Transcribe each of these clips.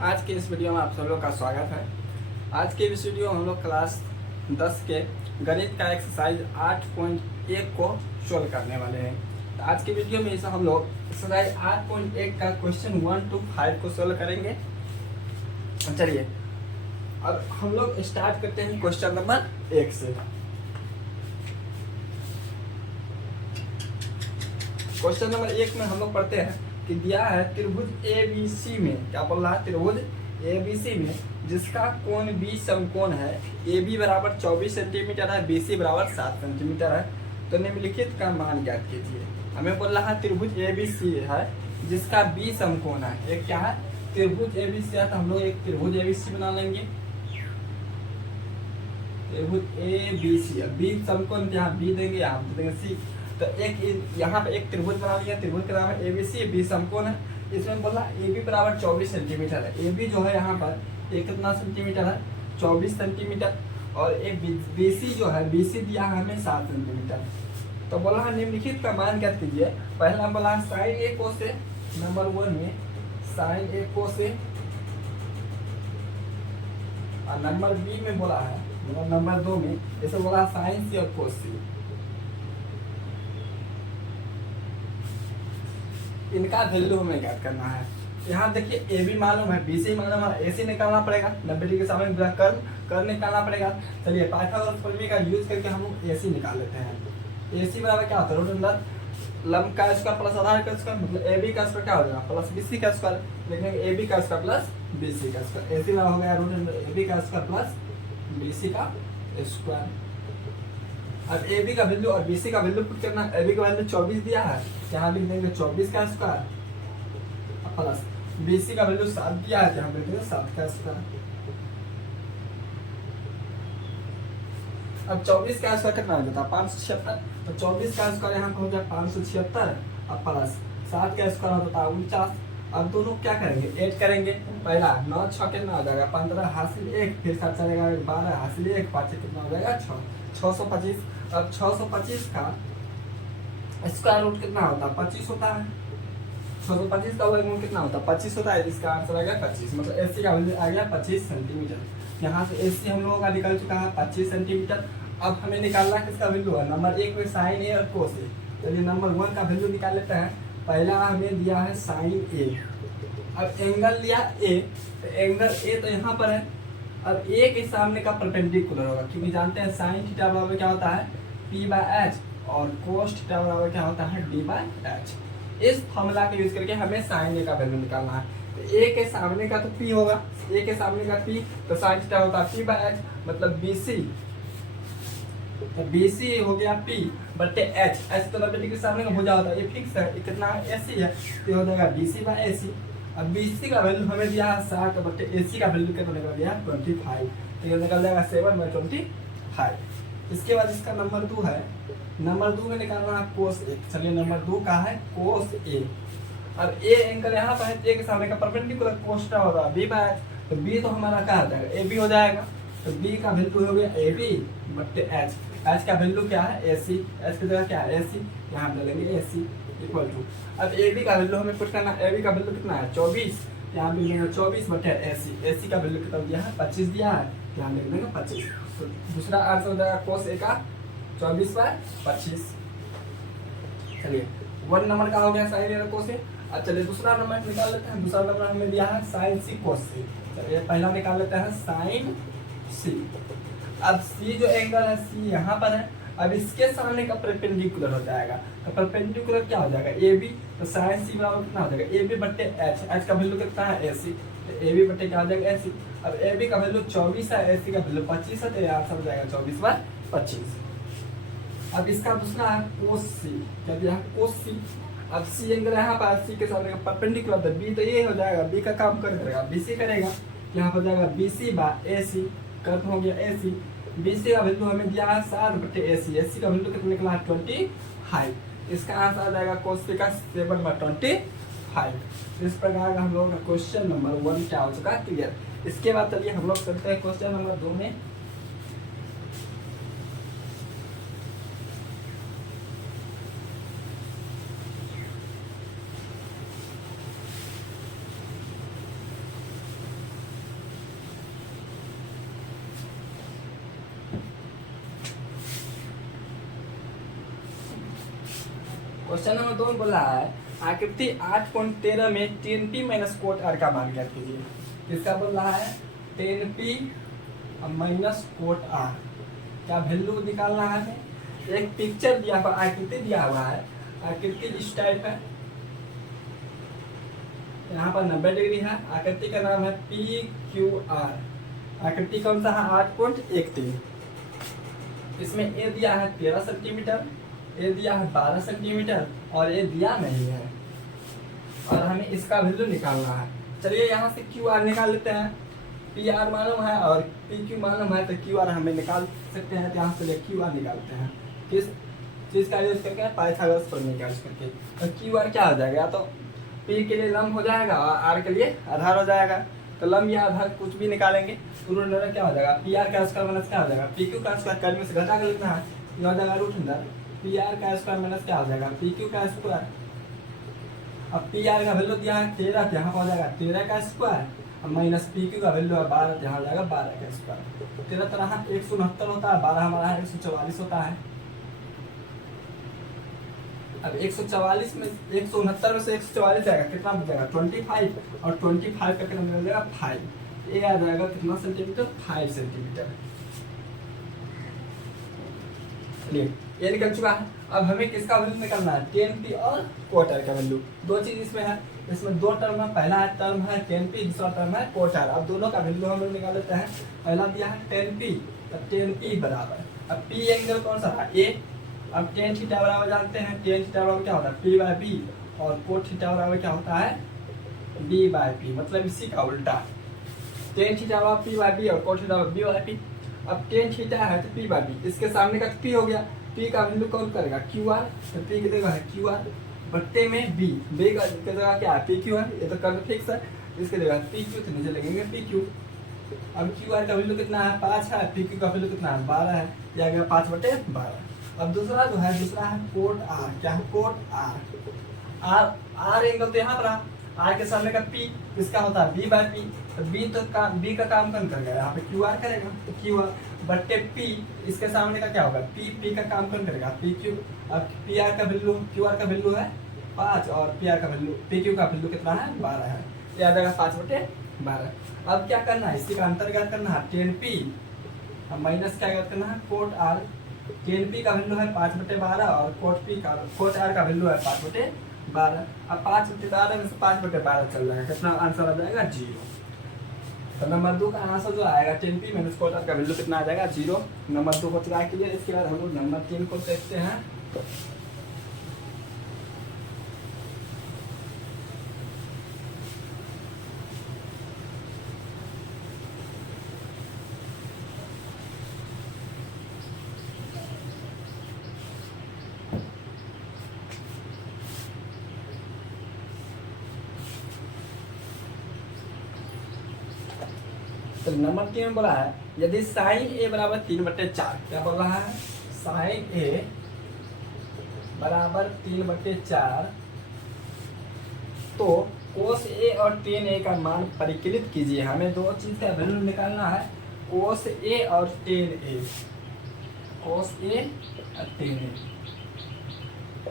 आज के इस वीडियो में आप सब लोग का स्वागत है। आज के इस वीडियो में हम लोग क्लास 10 के गणित का एक्सरसाइज 8.1 को सोल्व करने वाले हैं। तो आज के वीडियो में हम लोग एक्सरसाइज 8.1 का क्वेश्चन 1 to 5 को सोल्व करेंगे। चलिए अब हम लोग स्टार्ट करते हैं क्वेश्चन नंबर 1 से। क्वेश्चन नंबर 1 में हम लोग पढ़ते हैं कि दिया है त्रिभुज ABC में, क्या बोल रहा है, त्रिभुज ABC में जिसका कोण B समकोण है, AB बराबर 24 सेंटीमीटर है, BC बराबर 7 सेंटीमीटर है, तो निम्नलिखित का मान ज्ञात कीजिए। हमें बोल रहा है त्रिभुज ABC है जिसका B समकोण है। एक क्या है, त्रिभुज ABC है, तो हम लोग एक त्रिभुज ABC बना लेंगे। त्रिभुज ABC है, B समकोण यहाँ B देंगे, यहाँ देंगे C। तो एक यहाँ पे एक त्रिभुज बना लिया, त्रिभुज का नाम है ABC, B समकोण है। इसमें बोला AB बराबर 24 सेंटीमीटर है। AB जो है यहाँ पर एक कितना सेंटीमीटर है, 24 सेंटीमीटर। और एक BC जो है, BC दिया है हमें 7 सेंटीमीटर। तो बोला है निम्नलिखित का मान ज्ञात कीजिए। पहला बोला साइन A को से, नंबर 1 में साइन A को से, और नंबर B में बोला है, नंबर 2 में जैसे बोला साइन C और कोस C। इनका वैल्यू हमें ज्ञात करना है। यहाँ देखिए AB मालूम है, BC मालूम है, AC निकालना पड़ेगा, 90 डिग्री के सामने कर्व निकालना पड़ेगा। चलिए पाइथागोरस प्रमेय का यूज करके हम लोग AC निकाल लेते हैं। AC बराबर क्या होता है, रूट अंदर लंब का स्क्वायर प्लस आधार का स्क्वायर, मतलब AB का स्क्वायर क्या हो जाएगा, प्लस BC का स्क्वायर। लिखेंगे AB का स्क्वायर प्लस BC का स्क्वायर। AC बराबर हो गया रूट अंदर AB का स्क्वायर प्लस BC का स्क्वायर। अब AB का वैल्यू और BC का वैल्यू पुट करना। AB का वैल्यू 24 दिया है, यहाँ लिख देंगे 24 का स्क्वायर प्लस BC का वैल्यू 7 दिया है, यहाँ लिख देंगे 7 का स्क्वायर। अब 24 का स्क्वायर कितना हो जाता है, 576। तो 24 का स्क्वायर यहाँ पर हो गया 576 और प्लस 7 का स्क्वायर हो जाता है 49। अब दोनों क्या करेंगे, ऐड करेंगे। पहला 9 6 कितना हो जाएगा, 15 हासिल 1, फिर 7 चलेगा 12 हासिल 1, 5 कितना हो जाएगा 6, 625। अब 625 का स्क्वायर रूट कितना होता है, 25 होता है। 625 का वर्गमूल कितना होता है, 25 होता है। इसका आंसर आ गया 25, मतलब AC का वैल्यू आ गया 25 सेंटीमीटर। यहाँ से AC हम लोगों का निकल चुका है 25 सेंटीमीटर। अब हमें निकालना किसका वैल्यू है, नंबर 1 में साइन A और कोस A। चलिए नंबर 1 का वैल्यू निकाल लेते हैं। पहला हमें दिया है साइन A। अब एंगल लिया A, तो एंगल A तो यहाँ पर है। अब A के सामने का परपेंडिकुलर होगा, क्योंकि जानते हैं साइन थीटा बराबर क्या होता है, P/H, और कोस थीटा बराबर क्या होता है, D/H। इस फॉर्मूला का यूज करके हमें साइन A का वैल्यू निकालना है। तो A के सामने का तो P होगा, A के सामने का P, तो साइन थीटा होता है P/H, मतलब BC। तो BC हो गया P बटे H। H तो 90 डिग्री सामने का भुजा होता है, ये फिक्स है, ये कितना है, AC है, तो हो जाएगा BC/AC। अब BC का वैल्यू हमें दिया है 7 बटे AC का वैल्यू कितना निकल गया 25, तो ये निकल जाएगा 7/25। इसके बाद इसका नंबर 2 है, नंबर 2 में निकालना है कोस A। चलिए नंबर 2 का है कोस A। अब A एंगल यहाँ पर है, A के सामने का परपेंडिकुलर कोस क्या होगा, B/H, तो B तो हमारा क्या हो जाएगा, AB हो जाएगा। तो B का वैल्यू हो गया AB बटे H। H का वैल्यू क्या है, AC, H की जगह क्या है AC, यहाँ डालेंगे AC इक्वल टू। अब AB का वैल्यू हमें पुट करना, AB का वैल्यू कितना है 24, यहाँ भी लेंगे 24 बटे AC। AC का वैल्यू कितना दिया है 25 दिया है, यहाँ लिख देंगे 25। तो दूसरा आंसर हो जाएगा कोस A का 24/25। चलिए 1 नंबर का हो गया साइन A और कोस A। अब चलिए दूसरा नंबर निकाल लेते हैं। दूसरा नंबर हमें दिया है साइन C कोस C। चलिए पहला निकाल लेते हैं साइन C। अब C जो एंगल है C यहाँ पर है, अब इसके सामने का परपेंडिकुलर हो जाएगा। तो परपेंडिकुलर क्या हो जाएगा AB, तो साइन C बराबर कितना हो जाएगा AB बटे H। H का वैल्यू कितना है AC, तो AB बटे क्या हो जाएगा AC। अब AB का वैल्यू 24 है, AC का वैल्यू 25 है, तो यहाँ आंसर हो जाएगा 24/25। अब इसका दूसरा है कोस C। क्या दिया है कोस C। अब C एंगल यहाँ पर C के सामने का परपेंडिकुलर, तो B तो ये हो जाएगा, B का काम करेगा BC करेगा, यहाँ पर जाएगा BC/AC, खत्म हो गया AC। BC का वैल्यू हमें दिया है 7 बटे AC। AC का वैल्यू कितना निकला है 25। इसका आंसर आ जाएगा कोस C का 7/25। इस प्रकार का हम लोगों का क्वेश्चन नंबर 1 क्या हो चुका है, क्लियर। इसके बाद चलिए हम लोग करते हैं क्वेश्चन नंबर 2 में। क्वेश्चन नंबर 2 बोला है आकृति 8.13 में 10p माइनस कोट आर का मान ज्ञात कीजिए। किसका बोल रहा है 10p माइनस कोट आर क्या वैल्यू निकालना है हमें। एक पिक्चर दिया हुआ आकृति दिया हुआ है, आकृति इस टाइप है, यहाँ पर 90 डिग्री है, आकृति का नाम है पी क्यू आर। आकृति कौन सा है 8.13। इसमें ए दिया है 13 सेंटीमीटर, ए दिया है 12 सेंटीमीटर और ए दिया नहीं है, और हमें इसका वैल्यू निकालना है। चलिए यहाँ से क्यू आर निकाल लेते हैं। पी आर मालूम है और पी क्यू मालूम है, तो क्यू आर हमें निकाल सकते हैं। तो यहाँ से क्यू आर निकालते हैं किस चीज़ का यूज करके, पाइथागोरस प्रमेय का यूज करके। तो क्यू आर क्या हो जाएगा, तो पी के लिए लंब हो जाएगा और आर के लिए आधार हो जाएगा। तो लंब या आधार कुछ भी निकालेंगे, पूर्ण निर्णय क्या हो जाएगा, पी आर का स्क्वायर माइनस क्या हो जाएगा, पी क्यू का स्क्वायर, कर्म में से घटा कर लिखना है, यह हो जाएगा रूट अंदर पी आर का स्क्वायर माइनस क्या हो जाएगा, पी क्यू का स्क्वायर। अब पी आर का वैल्यू दिया है 13, तो यहाँ पर हो जाएगा 13 का स्क्वायर, अब माइनस पी क्यू का वैल्यू है 12, तो यहाँ हो जाएगा 12 का स्क्वायर। 13 तरह 169 होता है, 12 हमारा 144 होता है। अब 144 में 169 में से 144 जाएगा, कितना बचेगा 25, और 25 का कितना मिल जाएगा 5। ये आ जाएगा कितना सेंटीमीटर, 5 सेंटीमीटर। चलिए ये निकल चुका है। अब हमें किसका वैल्यू निकालना है, 10p और क्वार्टर का वैल्यू। दो चीज इसमें है, इसमें दो टर्म है, पहला टर्म है 10p, दूसरा टर्म है क्वार्टर। अब दोनों का वैल्यू हम लोग निकाल लेते हैं। पहला दिया है 10p, तो 10p बराबर, अब p एंगल कौन सा था a, अब tan थीटा बराबर जानते हैं, tan थीटा बराबर क्या होता है p बाय b, और cot थीटा बराबर क्या होता है b बाय p, मतलब इसी का उल्टा। tan थीटा बराबर p बाय b और cot थीटा बराबर b बाय p। अब tan थीटा है तो p बाय b, इसके सामने का p हो गया, p का वैल्यू कौन करेगा क्यू आर, तो p की जगह है क्यू आर बट्टे में b, b का जगह क्या है पी क्यू है, ये तो कर फिक्स है, इसके जगह पी क्यू, तो नीचे लगेंगे पी क्यू। अब क्यू आर का वैल्यू कितना है 5 है, पी क्यू का वैल्यू कितना है 12 है, यह आ गया 5/12। अब दूसरा जो है, दूसरा है कोट आर, क्या है कोट आर। आर एंगल तो यहाँ पर है, आर के सामने का पी इसका होता है बी बाय पी, तो बी तो बी का काम कौन करेगा, यहाँ पे क्यू आर करेगा, तो क्यू आर बट्टे पी, इसके सामने का क्या होगा पी का काम कौन करेगा पी क्यू। अब पी आर का वैल्यू, क्यू आर का वैल्यू है 5 और पी आर का वैल्यू, पी क्यू का वैल्यू कितना है 12 है, ये आ जाएगा 5/12। अब क्या करना है, इसी का अंतर ज्ञात करना है 10p, अब माइनस क्या ज्ञात करना है कोट आर। 10p का वैल्यू है 5/12 और कोट आर का वैल्यू है 5/12। अब 5/12 में से 5/12 चल जाएगा, कितना आंसर आ जाएगा 0। तो नंबर 2 का आंसर जो आएगा 10p माइनस कोट आर का वैल्यू कितना आ जाएगा 0। नंबर 2 को ट्राई कीजिए। इसके बाद हम लोग नंबर 3 को देखते हैं। तो नंबर 3 में बोला है यदि साइन ए बराबर 3/4, क्या बोल रहा है साइन ए बराबर 3/4, तो कोस ए और टेन ए का मान परिकलित कीजिए। हमें दो चीज का वैल्यू निकालना है, कोस ए और टेन ए, कोस ए और टेन ए,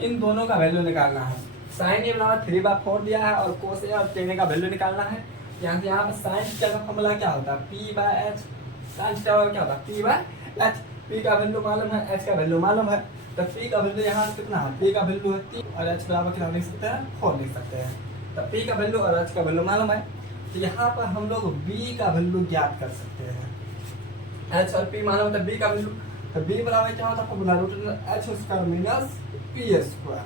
इन दोनों का वैल्यू निकालना है। साइन ए बराबर 3/4 दिया है और कोस ए और टेन ए का वैल्यू निकालना है। यहाँ से यहाँ पर साइन थीटा का फॉर्मूला क्या होता है p by H, sine theta क्या होता है p बाय एच, p का वैल्यू मालूम है, h का वैल्यू मालूम है, तो p का वैल्यू यहाँ कितना है, p का वैल्यू है 3 और h बराबर कितना लिख सकते हैं 4 लिख सकते हैं। तो p का वैल्यू और h का वैल्यू मालूम है, तो यहाँ पर हम लोग b का वैल्यू ज्ञात कर सकते हैं। h और p मालूम है, तो b का वैल्यू, तो b बराबर क्या होता है formula root h square minus p square.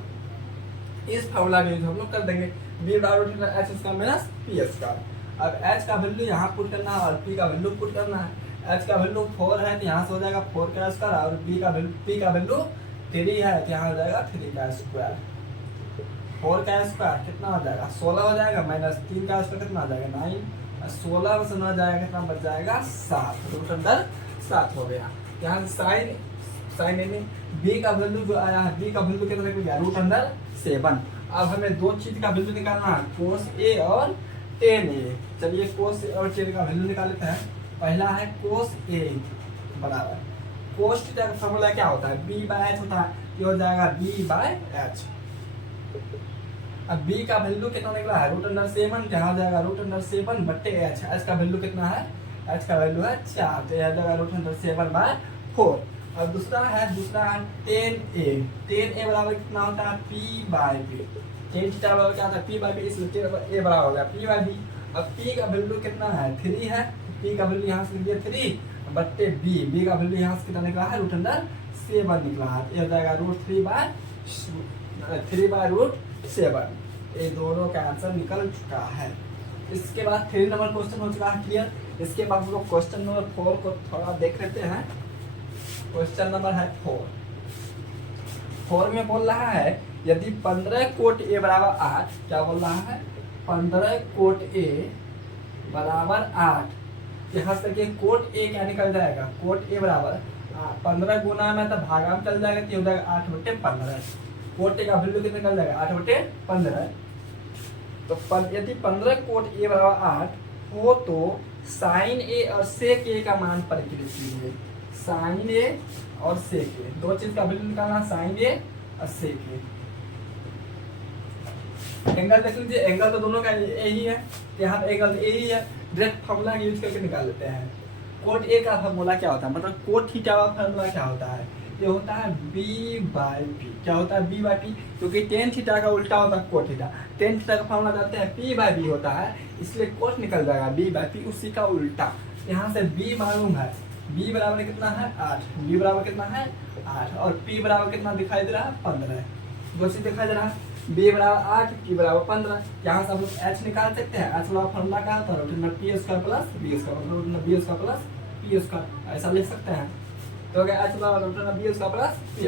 इस फॉर्मूला का यूज हम लोग कर देंगे, b बराबर root h square minus p square. अब h का वैल्यू यहाँ पुट करना है और p का वैल्यू पुट करना है। h का वैल्यू 4 है तो यहाँ से हो जाएगा 4 का स्क्वायर, और p का वैल्यू 3 है तो यहाँ हो जाएगा 3 का स्क्वायर। 4 का स्क्वायर कितना हो जाएगा 16 हो जाएगा, माइनस 3 का स्क्वायर कितना हो जाएगा 9, 16 में से 9 जाएगा कितना बच जाएगा 7, रूट अंदर 7 हो गया। यहाँ से साइन ए b का वैल्यू जो आया है, b का वैल्यू कितना गया रूट अंदर 7। अब हमें दो चीज का वैल्यू निकालना है, कोस ए और टेन ए। चलिए कोस ए और टेन का वैल्यू निकाल लेते हैं। पहला है कोस ए बराबर, कोस थीटा का फॉर्मूला क्या होता है b बाय एच होता है, ये हो जाएगा b बाय एच। अब बी का वैल्यू कितना निकला है रूट अंडर 7, क्या हो जाएगा रूट अंडर 7 बट्टे एच। एच का वैल्यू कितना है, एच का वैल्यू है 4, तो यह जाएगा रूट अंडर 7/4। और दूसरा है 10a। 10a बराबर कितना होता है p/b। 10 थीटा बराबर क्या होता है p/b, इसलिए a बराबर हो गया p/b। अब p का वैल्यू कितना है 3 है, p का वैल्यू यहाँ से लिख दिया 3 बट्टे b का वैल्यू यहाँ से कितना निकला है रूट अंडर 7 निकला है, यह हो जाएगा √3/7। ये दोनों का आंसर निकल चुका है। इसके बाद 3 नंबर क्वेश्चन हो चुका है क्लियर। इसके बाद हम लोग क्वेश्चन नंबर 4 को थोड़ा देख लेते हैं। क्वेश्चन नंबर है 4 में बोल रहा है यदि 15 कोट a बराबर 8, क्या बोल रहा है 15 कोट a बराबर 8। यहाँ से देखिए कोट a क्या निकल जाएगा, कोट a बराबर 15 गुना में तो भागा में चल जाएगा, तो हो जाएगा 8/15। कोट a का वैल्यू कितना निकल जाएगा 8/15। तो यदि 15 कोट a बराबर 8 हो तो साइन a और सेक a का मान परिकलित कीजिए। साइन a और सेक a, दो चीज का वैल्यू निकालना, साइन a और सेक a। एंगल देख लीजिए, एंगल तो दोनों का ए ही है, यहाँ पे एंगल ए ही है। डायरेक्ट फॉर्मूला यूज करके निकाल लेते हैं। कोट ए का फॉर्मूला क्या होता है, मतलब कोट थीटा का फॉर्मूला क्या होता है, ये होता है b/p। क्या होता है b/p, क्योंकि टेन थीटा का उल्टा होता है कोट थीटा। टेन थीटा का फॉर्मूला जानते हैं p/b होता है, इसलिए कोट निकल जाएगा b/p, उसी का उल्टा। यहाँ से b मालूम है, b बराबर कितना है 8, b बराबर कितना है 8, और p बराबर कितना दिखाई दे रहा है 15। दो चीज दिखाई दे रहा है, b बराबर 8, p बराबर 15। यहाँ से हम लोग h निकाल सकते हैं। h वाला फॉर्मूला क्या होता है p² प्लस b², मतलब b² प्लस p², ऐसा लिख सकते हैं। तो क्या h बराबर b² प्लस p²।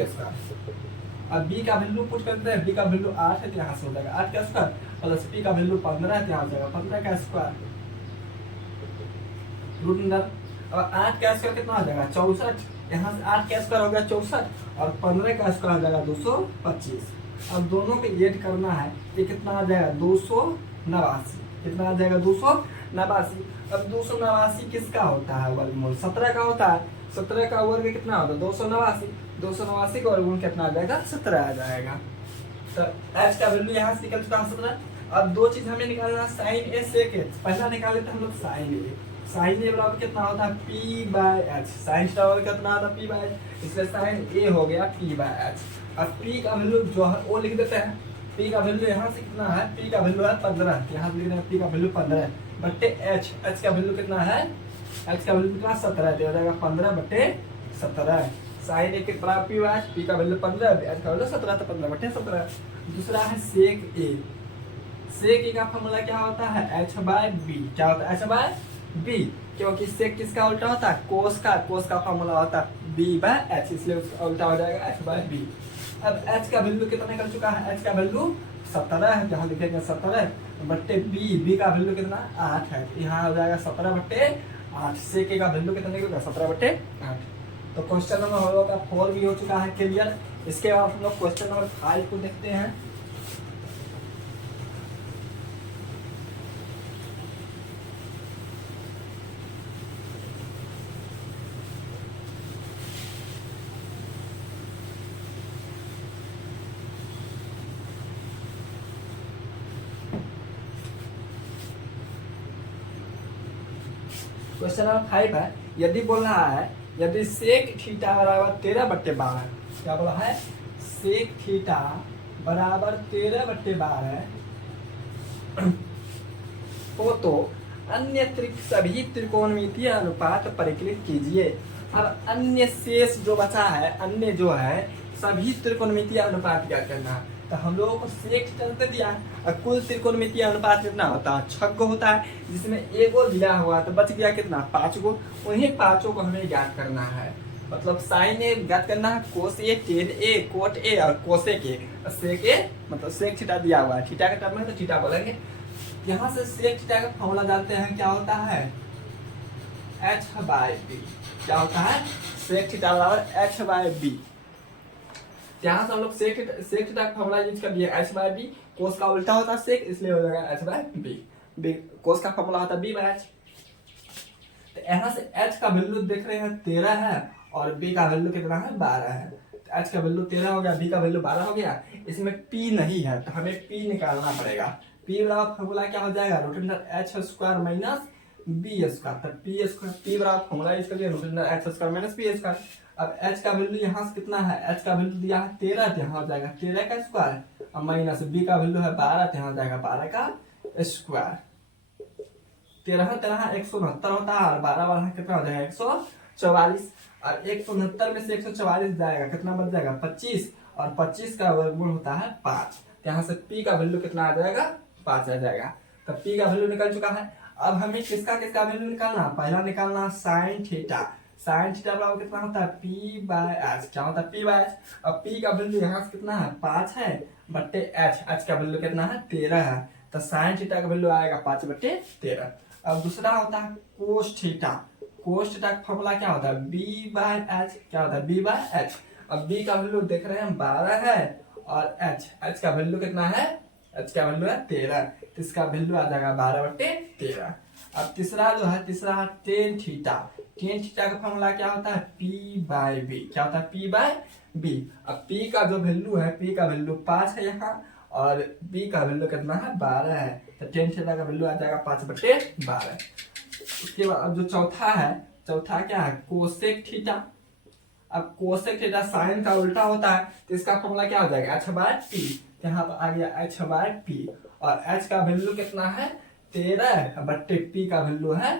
अब b का वैल्यू पुट करते हैं, b का वैल्यू 8 है, तो यहाँ से हो जाएगा 8 का स्क्वायर प्लस p का वैल्यू 15 है, तो यहाँ हो जाएगा 15 का स्क्वायर रूट अंडर। अब 8 का स्क्वायर कितना हो जाएगा 64, यहाँ से 8 का स्क्वायर हो गया 64 और 15 का स्क्वायर हो जाएगा 225। अब दोनों को ऐड करना है, ये कितना आ जाएगा 289। कितना आ जाएगा 289। अब 289 किसका होता है वर्गमूल, 17 का होता है। 17 का वर्ग कितना होता है 289। 289 का वर्गमूल कितना आ जाएगा 17 आ जाएगा। तो h का वैल्यू यहाँ से निकल चुका है 17। अब दो चीज हमें निकालना है, साइन ए सेक ए। पहला निकाल लेते हैं हम लोग साइन ए। साइन ए बराबर कितना होता है p/h। साइन बराबर कितना होता है p/h, इसलिए साइन ए हो गया p/h। अब p का वैल्यू जो है वो लिख देते हैं। p का वैल्यू यहाँ से कितना है, p का वैल्यू है 15, यहाँ से लिख देते हैं p का वैल्यू 15 बट्टे h। h का वैल्यू कितना है, h का वैल्यू कितना 17, तो हो जाएगा 15/17। साइन ए के बराबर p/h, p का वैल्यू 15, h का वैल्यू 17, तो 15/17। दूसरा है सेक ए। सेक ए का फॉर्मूला क्या होता है h/b। क्या होता है h/b, क्योंकि सेक किसका उल्टा होता है कोस का। कोस का फॉर्मूला होता है b/h, इसलिए उसका उल्टा हो जाएगा h/b। अब h का वैल्यू कितना निकल चुका है, h का वैल्यू 17 है, जहाँ लिखेंगे 17 बट्टे b का वैल्यू कितना 8 है, यहाँ हो जाएगा 17/8। सेक ए का वैल्यू कितना निकलेगा 17/8। तो क्वेश्चन नंबर हम लोग का 4 भी हो चुका है क्लियर। इसके बाद हम लोग क्वेश्चन नंबर 5 को देखते हैं। क्वेश्चन नंबर 5 है, यदि बोल रहा है यदि सेक थीटा बराबर 13/12, क्या बोला है सेक थीटा बराबर 13/12 हो तो अन्य सभी त्रिकोणमितीय अनुपात परिकलित कीजिए। अब अन्य शेष जो बचा है, अन्य जो है सभी त्रिकोणमितीय अनुपात क्या करना है, तो हम लोगों को सेक चलते दिया और कुल त्रिकोणमितीय अनुपात कितना होता है 6 गो होता है, जिसमें एगो दिया हुआ तो बच गया कितना 5 गो। उन्हीं 5 को हमें ज्ञात करना है, मतलब साइन ए ज्ञात करना है, कोस ए, टेन ए, कोट ए और कोसेक ए। सेक ए मतलब सेक थीटा दिया हुआ है, थीटा के टर्म में तो थीटा बोलेंगे। यहाँ से सेक थीटा का फॉर्मूला जानते हैं, क्या होता है h/b। क्या होता है सेक थीटा बराबर h/b। यहाँ से हम लोग सेक थीटा का फॉर्मूला यूज कर दिए h/b। कोस का उल्टा होता है सेक, इसलिए हो जाएगा h/b। कोस का फॉर्मूला होता है b/h। तो यहाँ से h का वैल्यू देख रहे हैं 13 है और b का वैल्यू कितना है 12 है, एच का वैल्यू 13 हो गया, बी का वैल्यू 12 हो गया। इसमें पी नहीं है तो हमें पी निकालना पड़ेगा। पी बराबर फॉर्मूला क्या हो जाएगा, root under H square minus B square. तो पी स्क्वायर, पी बराबर फॉर्मूला इसके लिए root under H square minus B square. अब एच का वैल्यू यहाँ से कितना है, एच का वैल्यू दिया है 13, तो यहाँ हो जाएगा 13 का स्क्वायर, और माइनस बी का वैल्यू है 12, तो यहाँ हो जाएगा 12 का स्क्वायर। 13 169 होता है, और 12 कितना हो जाएगा 144, और 169 में से 144 जाएगा, कितना बच जाएगा 25, और 25 का वर्गमूल होता है 5। यहाँ से पी का वैल्यू कितना आ जाएगा, 5 आ जाएगा। तो पी का वैल्यू निकल चुका है। अब हमें किसका किसका वैल्यू निकालना, पहला निकालना साइन थीटा। साइन थीटा बराबर कितना होता है, पी बाय एच। क्या होता है, पी बाय एच। अब पी का वैल्यू यहाँ से कितना है, 5 है, बट्टे एच, एच का वैल्यू कितना है 13 है, तो साइन थीटा का वैल्यू आएगा 5/13। अब दूसरा होता है कोस थीटा। कोस थीटा का फॉर्मूला क्या होता है, बी बाय एच। क्या होता है, बी बाय एच। अब बी का वैल्यू देख रहे हैं 12 है, और एच का वैल्यू कितना है, एच का वैल्यू है 13, तो इसका वैल्यू आ जाएगा 12/13। अब तीसरा जो है, तीसरा है टेन थीटा। टेन थीटा का फॉर्मूला क्या होता है, पी बाय बी। क्या होता है, पी बाय बी। अब पी का जो वैल्यू है, पी का वैल्यू 5 है यहाँ, और बी का वैल्यू कितना है 12 है, तो टेन थीटा का वैल्यू आ जाएगा 5/12। उसके बाद अब जो चौथा है, चौथा क्या है, कोसेक थीटा। अब कोसेक थीटा साइन का उल्टा होता है, तो इसका फॉर्मूला क्या हो जाएगा, एच बाय पी। यहाँ पर आ गया एच बाय पी, और एच का वैल्यू कितना है 13, बट्टे पी का वैल्यू है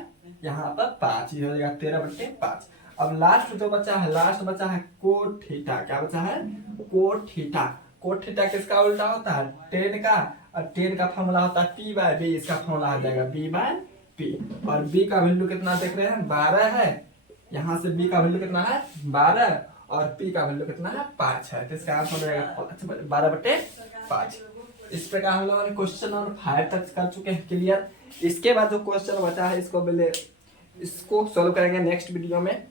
यहाँ पर 5, ये हो जाएगा 13/5। अब लास्ट जो बचा है, लास्ट बचा है कोट थीटा। क्या बचा है, कोट थीटा। कोट थीटा किसका उल्टा होता है, टेन का, और टेन का फॉर्मूला होता है पी बाय बी। इसका फॉर्मूला आ जाएगा बी बाय पी, और बी का वैल्यू कितना देख रहे हैं 12 है, यहाँ से बी का वैल्यू कितना है 12, और पी का वैल्यू कितना है 5 है, तो इसका आंसर हो जाएगा 12/5। इस प्रकार हम लोगों ने क्वेश्चन नंबर 5 तक कर चुके हैं क्लियर। इसके बाद जो क्वेश्चन बचा है, इसको सोल्व करेंगे नेक्स्ट वीडियो में।